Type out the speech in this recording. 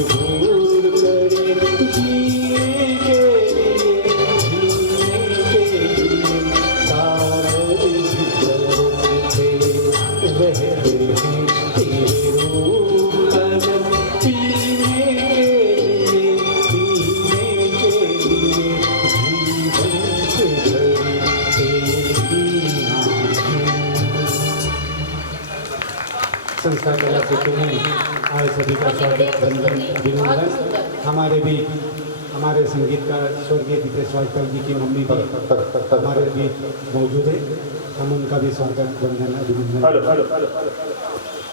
मजबूर करे जीने के लिए सारे तरफ से रहे हैं तेरे रूप कदम पीने के लिए जीवन से भरी तेरी संस्था कला क्षेत्र में आए सभी का स्वागत वंदन अभिनंदन। हमारे भी हमारे संगीत का स्वर्गीय दीपेश वाजपेयी जी की मम्मी पर हमारे भी मौजूद है। हम उनका भी स्वागत वंदन अभिनंदन।